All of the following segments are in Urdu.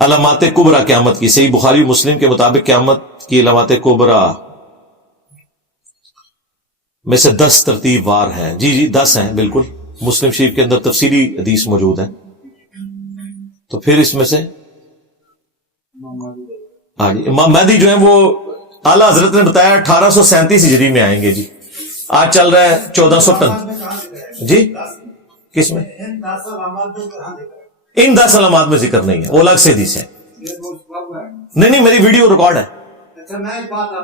علامات کبرا قیامت کی، صحیح بخاری مسلم کے مطابق قیامت کی علامات کبرا میں سے 10 ترتیب وار ہیں. جی 10 ہیں بالکل. مسلم شریف کے اندر تفصیلی حدیث موجود ہے. تو پھر اس میں سے ہاں جی امام مہدی جو ہیں وہ اعلیٰ حضرت نے بتایا 1837 ہجری میں آئیں گے. جی آج چل رہا ہے 1400. جی کس میں؟ ان 10 علامات میں ذکر نہیں ہے، وہ الگ سے حدیث ہے. نہیں میری ویڈیو ریکارڈ ہے.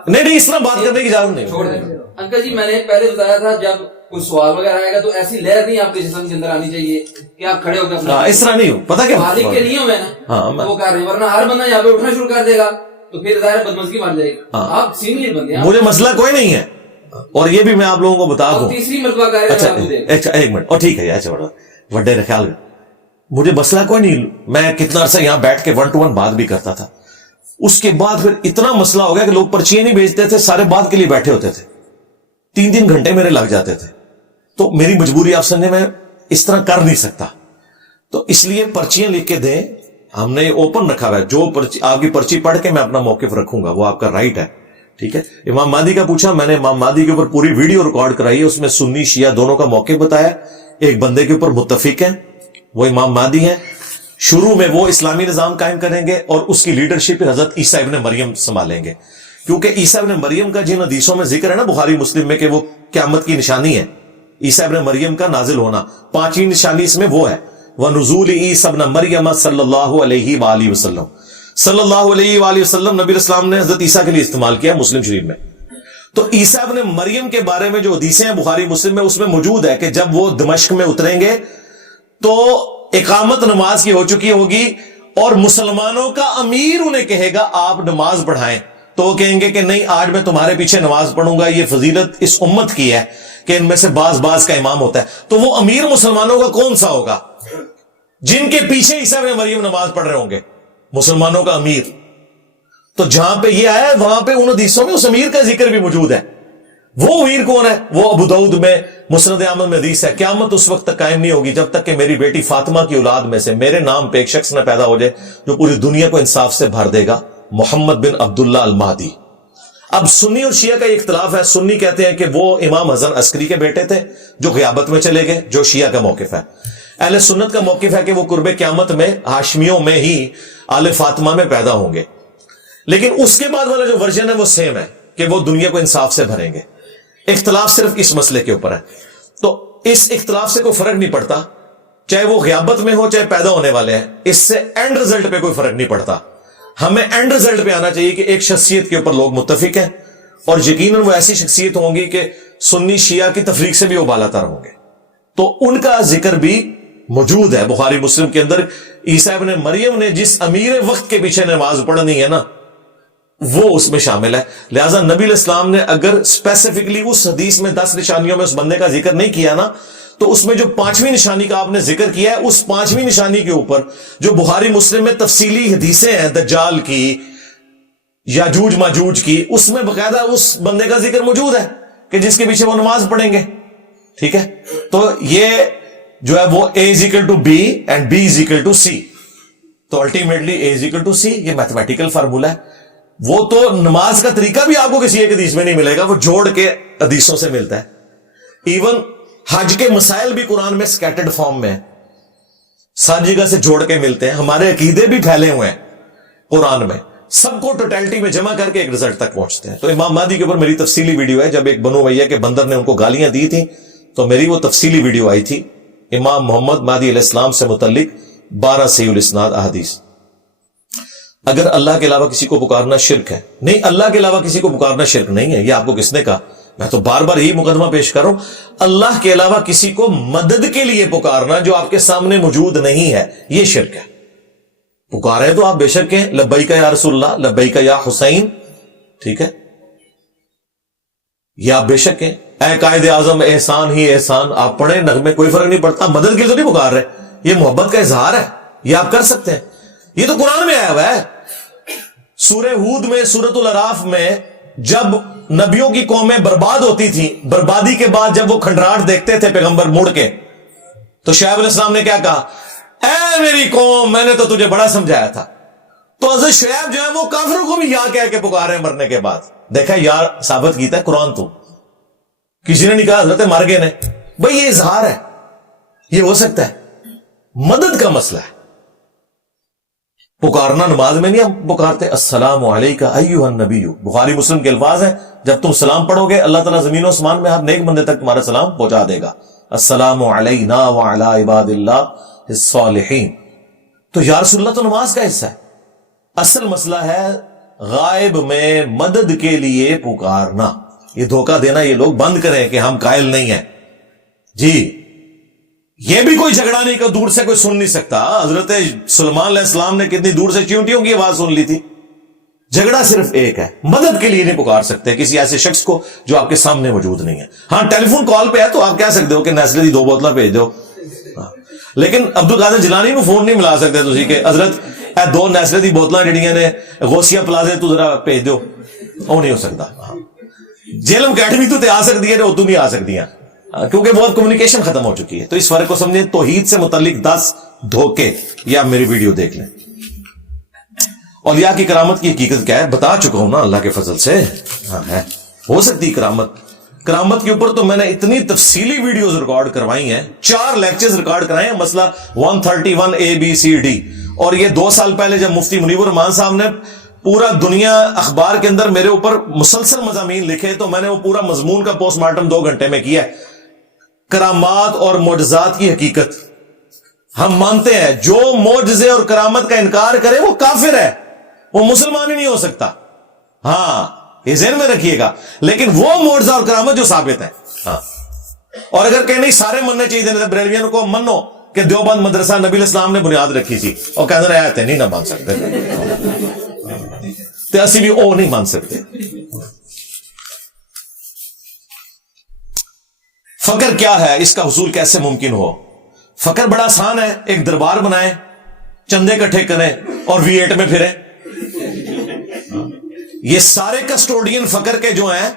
نہیں اس طرح بات کرنے کی اجازت نہیں. چھوڑ دیں انکل جی، میں نے پہلے بتایا تھا جب کوئی سوال وغیرہ آئے گا تو ایسی لہر نہیں آپ کے جسم کے اندر آنی چاہیے کہ آپ کھڑے ہو کے اس طرح نہیں ہو. پتا کیا مالک کے نہیں ہو میں نا وہ کر رہے ہیں، ورنہ ہر بندہ یہاں پہ اٹھنا شروع کر دے گا تو پھر ظاہر بدمزگی بن جائے گی. آپ سینئر بندے ہیں، مجھے مسئلہ کوئی نہیں ہے، اور یہ بھی میں آپ لوگوں کو بتا دوں. تیسری مرتبہ کہہ رہے ہیں. اچھا ایک منٹ. اور ٹھیک ہے اچھا وڈے خیال، مجھے مسئلہ کوئی نہیں. میں کتنا عرصہ یہاں بیٹھ کے 1 to 1 بات بھی کرتا تھا. اس کے بعد پھر اتنا مسئلہ ہو گیا کہ لوگ پرچیاں نہیں بھیجتے تھے، سارے بات کے لیے بیٹھے ہوتے تھے. 3 گھنٹے میرے لگ جاتے تھے. تو میری مجبوری آپ سمجھے، میں اس طرح کر نہیں سکتا. تو اس لیے پرچیاں لکھ کے دیں. ہم نے اوپن رکھا ہوا ہے، جو آپ کی پرچی پڑھ کے میں اپنا موقف رکھوں گا، وہ آپ کا رائٹ ہے. ٹھیک ہے. امام مہدی کا پوچھا، میں نے امام مہدی کے اوپر پوری ویڈیو ریکارڈ کرائی ہے. اس میں سنی شیعہ دونوں کا موقف بتایا. ایک بندے کے اوپر متفق ہیں، وہ امام مہدی ہیں. شروع میں وہ اسلامی نظام قائم کریں گے اور اس کی لیڈرشپ حضرت عیسیٰ ابن مریم سنبھالیں گے. کیونکہ عیسیٰ ابن مریم کا جن حدیثوں میں ذکر ہے نا بخاری مسلم میں کہ وہ قیامت کی نشانی ہے، عیسیٰ ابن مریم کا نازل ہونا، 5ویں نشانی اس میں وہ ہے. وَنُزُولِ عِیسیٰ ابْنَ مَرْیَمَ صلی اللہ علیہ وآلہ وسلم. صلی اللہ علیہ وآلہ وسلم نبی اسلام نے حضرت عیسیٰ کے لیے استعمال کیا مسلم شریف میں. تو عیسیٰ ابن مریم کے بارے میں جو حدیثیں ہیں بخاری مسلم میں، اس میں موجود ہے کہ جب وہ دمشق میں اتریں گے تو اقامت نماز کی ہو چکی ہوگی اور مسلمانوں کا امیر انہیں کہے گا آپ نماز پڑھائیں. تو وہ کہیں گے کہ نہیں، آج میں تمہارے پیچھے نماز پڑھوں گا. یہ فضیلت اس امت کی ہے کہ ان میں سے بعض کا امام ہوتا ہے. تو وہ امیر مسلمانوں کا کون سا ہوگا؟ جن کے پیچھے عیسیٰ ابن مریم نماز پڑھ رہے ہوں گے، مسلمانوں کا امیر. تو جہاں پہ یہ آیا ہے وہاں پہ ان حدیثوں میں اس امیر کا ذکر بھی موجود ہے. وہ امیر کون ہے؟ وہ ابو داؤد میں مسند احمد میں حدیث ہے، قیامت اس وقت تک قائم نہیں ہوگی جب تک کہ میری بیٹی فاطمہ کی اولاد میں سے میرے نام پہ ایک شخص نہ پیدا ہو جائے جو پوری دنیا کو انصاف سے بھر دے گا، محمد بن عبداللہ المہدی. اب سنی اور شیعہ کا یہ اختلاف ہے. سنی کہتے ہیں کہ وہ امام حسن عسکری کے بیٹے تھے جو غیابت میں چلے گئے، جو شیعہ کا موقف ہے. اہل سنت کا موقف ہے کہ وہ قرب قیامت میں ہاشمیوں میں ہی آل فاطمہ میں پیدا ہوں گے. لیکن اس کے بعد والا جو ورژن ہے وہ سیم ہے کہ وہ دنیا کو انصاف سے بھریں گے. اختلاف صرف اس مسئلے کے اوپر ہے. تو اس اختلاف سے کوئی فرق نہیں پڑتا، چاہے وہ غیابت میں ہو چاہے پیدا ہونے والے ہیں. اس سے اینڈ رزلٹ پہ کوئی فرق نہیں پڑتا. ہمیں اینڈ رزلٹ پہ آنا چاہیے کہ ایک شخصیت کے اوپر لوگ متفق ہیں، اور یقیناً وہ ایسی شخصیت ہوں گی کہ سنی شیعہ کی تفریق سے بھی وہ بالا تر ہوں گے. تو ان کا ذکر بھی موجود ہے بخاری مسلم کے اندر. عیسیٰ ابن مریم نے جس امیر وقت کے پیچھے نماز پڑھنی ہے نا، وہ اس میں شامل ہے. لہذا نبی علیہ السلام نے اگر اسپیسیفکلی اس حدیث میں 10 نشانیوں میں اس بندے کا ذکر نہیں کیا نا، تو اس میں جو 5ویں نشانی کا آپ نے ذکر کیا ہے، اس 5ویں نشانی کے اوپر جو بخاری مسلم میں تفصیلی حدیثیں ہیں دجال کی، یاجوج ماجوج کی، اس میں باقاعدہ اس بندے کا ذکر موجود ہے کہ جس کے پیچھے وہ نماز پڑھیں گے. ٹھیک ہے. تو یہ جو ہے وہ A=B and B=C. تو الٹیمیٹلی A=C. یہ میتھمیٹیکل فارمولا ہے. وہ تو نماز کا طریقہ بھی آپ کو کسی ایک حدیث میں نہیں ملے گا، وہ جوڑ کے حدیثوں سے ملتا ہے. ایون حج کے مسائل بھی قرآن میں سکیٹرڈ فارم میں ہیں، ساری جگہ سے جوڑ کے ملتے ہیں. ہمارے عقیدے بھی پھیلے ہوئے ہیں قرآن میں، سب کو ٹوٹیلٹی میں جمع کر کے ایک رزلٹ تک پہنچتے ہیں. تو امام مہدی کے اوپر میری تفصیلی ویڈیو ہے. جب ایک بنو امیہ کے بندر نے ان کو گالیاں دی تھیں تو میری وہ تفصیلی ویڈیو آئی تھی امام محمد مہدی علیہ السلام سے متعلق 12 صحیح الاسناد احادیث. اگر اللہ کے علاوہ کسی کو پکارنا شرک ہے، نہیں، اللہ کے علاوہ کسی کو پکارنا شرک نہیں ہے. یہ آپ کو کس نے کہا؟ میں تو بار بار یہی مقدمہ پیش کر رہا ہوں. اللہ کے علاوہ کسی کو مدد کے لیے پکارنا جو آپ کے سامنے موجود نہیں ہے، یہ شرک ہے. پکارے تو آپ بے شک ہیں، لبیک یا رسول اللہ، لبیک یا حسین. ٹھیک ہے، یہ آپ بے شک ہیں. اے قائد اعظم احسان ہی احسان آپ پڑھیں، نغمے کوئی فرق نہیں پڑتا. مدد کے لیے تو نہیں پکار رہے، یہ محبت کا اظہار ہے، یہ آپ کر سکتے ہیں. یہ تو قرآن میں آیا ہوا ہے. سورہ ہود میں، سورۃ الاعراف میں جب نبیوں کی قومیں برباد ہوتی تھی، بربادی کے بعد جب وہ کھنڈراٹ دیکھتے تھے پیغمبر مڑ کے، تو شعیب علیہ السلام نے کیا کہا؟ اے میری قوم، میں نے تو تجھے بڑا سمجھایا تھا، تو حضرت شعیب جو ہے وہ کافروں کو بھی یا کہہ کے پکارے مرنے کے بعد. دیکھا یا ثابت کیتا ہے قرآن. تو کسی نے نہیں کہا حضرت مر گئے نے. بھئی یہ اظہار ہے, یہ ہو سکتا ہے, مدد کا مسئلہ ہے. پکارنا نماز میں نہیں ہم پکارتے السلام علیکہ ایھا النبی. بخاری مسلم کے الفاظ ہیں, جب تم سلام پڑھو گے اللہ تعالیٰ زمین و آسمان میں ہر نیک بندے تک تمہارا سلام پہنچا دے گا. السلام علینا وعلی عباد اللہ الصالحین. تو یا رسول اللہ تو نماز کا حصہ ہے. اصل مسئلہ ہے غائب میں مدد کے لیے پکارنا. یہ دھوکہ دینا یہ لوگ بند کریں کہ ہم قائل نہیں ہیں. جی یہ بھی کوئی جھگڑا نہیں کہ دور سے کوئی سن نہیں سکتا. حضرت سلیمان علیہ السلام نے کتنی دور سے چیونٹیوں کی آواز سن لی تھی. جھگڑا صرف ایک ہے, مدد کے لیے نہیں پکار سکتے کسی ایسے شخص کو جو آپ کے سامنے موجود نہیں ہے. ہاں ٹیلی فون کال پہ ہے تو آپ کہہ سکتے ہو کہ نیسلے دی 2 بوتلیں بھیج دو, لیکن عبد القادر جیلانی کو فون نہیں ملا سکتے تسی کہ حضرت 2 نیسلے دی بوتلیں جڑیاں نے غوثیہ پلازے تو ذرا بھیج دو. وہ نہیں ہو سکتا. جیلم اکیڈمی تو آ سکتی ہے, تو نہیں آ سکتی ہیں کیونکہ بہت کمیونیکیشن ختم ہو چکی ہے. تو اس فرق کو سمجھیں. توحید سے متعلق 10 دھوکے, یہ آپ میری ویڈیو دیکھ لیں. اولیاء کی کرامت کی حقیقت کیا ہے بتا چکا ہوں نا اللہ کے فضل سے. ہاں ہے, ہو سکتی کرامت. کرامت کے اوپر تو میں نے اتنی تفصیلی ویڈیوز ریکارڈ کروائی ہیں, 4 لیکچرز ریکارڈ کرائے ہیں. مسئلہ 131 ABCD. اور یہ 2 سال پہلے جب مفتی منیب الرحمان صاحب نے پورا دنیا اخبار کے اندر میرے اوپر مسلسل مضامین لکھے, تو میں نے وہ پورا مضمون کا پوسٹ مارٹم 2 گھنٹے میں کیا ہے. کرامات اور معجزات کی حقیقت ہم مانتے ہیں. جو معجزے اور کرامت کا انکار کرے وہ کافر ہے, وہ مسلمان ہی نہیں ہو سکتا. ہاں یہ ذہن میں رکھیے گا. لیکن وہ معجزہ اور کرامت جو ثابت ہے. ہاں, اور اگر کہ نہیں سارے مننے چاہیے, بریلویوں کو منو کہ دیوبند مدرسہ نبی علیہ السلام نے بنیاد رکھی تھی, اور کہنے رہے آتے نہیں نہ مان سکتے, تو اسی بھی او نہیں مان سکتے. فقر کیا ہے, اس کا حصول کیسے ممکن ہو؟ فقر بڑا آسان ہے. ایک دربار بنائیں, چندے اکٹھے کریں اور V8 میں پھریں. یہ سارے کسٹوڈین فقر کے جو ہیں,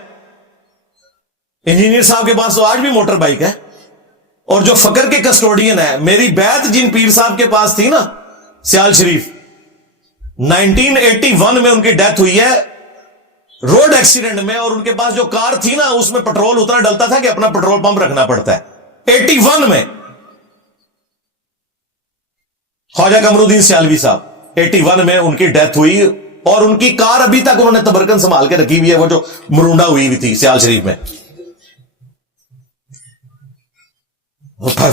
انجینئر صاحب کے پاس تو آج بھی موٹر بائک ہے. اور جو فقر کے کسٹوڈین ہے, میری بیعت جن پیر صاحب کے پاس تھی نا سیال شریف, 1981 میں ان کی ڈیتھ ہوئی ہے روڈ ایکسیڈنٹ میں. اور ان کے پاس جو کار تھی نا اس میں پٹرول اتنا ڈلتا تھا کہ اپنا پٹرول پمپ رکھنا پڑتا ہے. 81 میں خواجہ قمرالدین سیالوی صاحب 81 میں ان کی ڈیتھ ہوئی. اور ان کی کار ابھی تک انہوں نے تبرکن سنبھال کے رکھی ہوئی ہے, وہ جو مرونڈا ہوئی ہوئی تھی سیال شریف میں.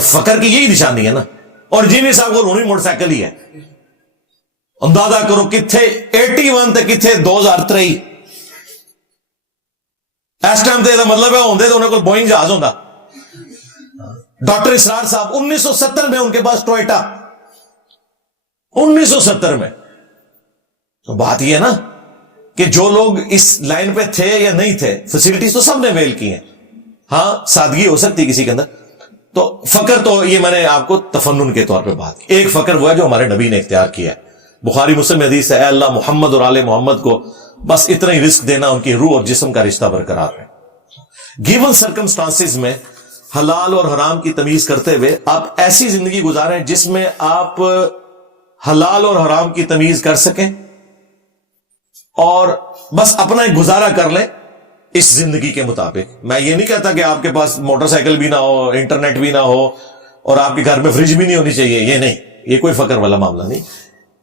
فقر کی یہی نشانی ہے نا. اور جینی صاحب کو رونی موٹر سائیکل ہی ہے. اندازہ کرو کتھے 81 تے کتھے 2023. اس ٹائم تے مطلب ہے ہوندے تو انہیں کو بوئنگ جہاز ہوندا. ڈاکٹر اسرار صاحب 1970 میں ان کے پاس ٹوئٹا, 1970 میں. تو بات یہ ہے نا کہ جو لوگ اس لائن پہ تھے یا نہیں تھے, فیسلٹیز تو سب نے ویل کی ہیں. ہاں سادگی ہو سکتی کسی کے اندر. تو فقر تو یہ میں نے آپ کو تفنن کے طور پہ بات کی. ایک فقر وہ ہے جو ہمارے نبی نے اختیار کیا ہے. بخاری مسلم حدیث ہے, اے اللہ محمد اور آل محمد کو بس اتنا ہی رزق دینا, ان کی روح اور جسم کا رشتہ برقرار ہے. گیون سرکمسٹانسز میں حلال اور حرام کی تمیز کرتے ہوئے آپ ایسی زندگی گزاریں جس میں آپ حلال اور حرام کی تمیز کر سکیں اور بس اپنا ایک گزارا کر لیں اس زندگی کے مطابق. میں یہ نہیں کہتا کہ آپ کے پاس موٹر سائیکل بھی نہ ہو, انٹرنیٹ بھی نہ ہو, اور آپ کے گھر میں فریج بھی نہیں ہونی چاہیے. یہ نہیں, یہ کوئی فقر والا معاملہ نہیں.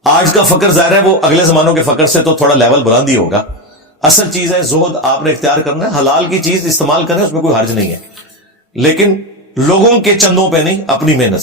آج کا فقر ظاہر ہے وہ اگلے زمانوں کے فقر سے تو تھوڑا لیول بلند ہی ہوگا. اصل چیز ہے زہد آپ نے اختیار کرنا ہے. حلال کی چیز استعمال کریں, اس میں کوئی حرج نہیں ہے, لیکن لوگوں کے چندوں پہ نہیں, اپنی محنت